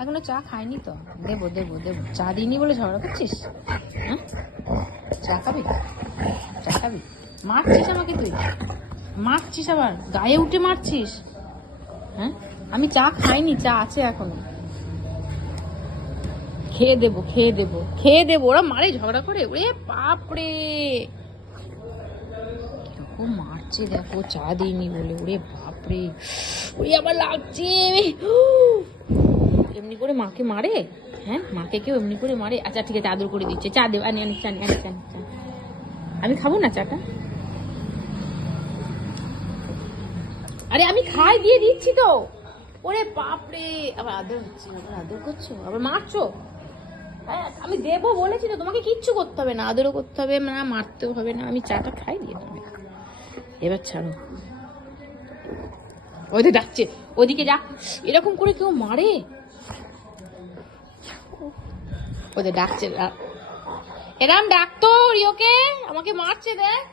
এখনো চা খাইনি তো। দেবো দেবো দেবো। চা দিইনি বলে ঝগড়া করছিস? হ্যাঁ, চা খাবি? চা খাবি? মারছিস আমাকে তুই? মারছিস আবার? গায়ে উঠে মারছিস? হ্যাঁ, আমি চা খাইনি, চা আছে এখনো। খেয়ে দেবো খেয়ে দেবো খেয়ে দেবো। ওরা মারে, ঝগড়া করে। ওরে বাপরে, কিরকম মারছে দেখো, চা দিইনি বলে। ওরে বাপরে, ওরে আবার লাগছে। এমনি করে মাকে মারে? হ্যাঁ, মাকে কেউ এমনি করে মারে? আচ্ছা ঠিক আছে, আদর করে দিচ্ছে। চা দেবো, আনি আনি, চা আনি আনি, চা আনি, চা। আমি খাবো না চাটা? আরে আমি খাই, দিয়ে দিচ্ছি তো। ওরে বাপরে, আবার আদর হচ্ছে, আবার আদর করছো, আবার মারছো। হ্যাঁ, আমি দেবো বলেছি তো, তোমাকে কিচ্ছু করতে হবে না, আদরও করতে হবে না, মারতেও হবে না। আমি চাটা খাই, দিয়ে তুমি। এবার ছাড়ো। ওদের ডাকছে, ওদিকে যা। এরকম করে কেউ মারে? ওদের ডাকছে, এরম ডাকতো রিওকে, আমাকে মারছে দেখ।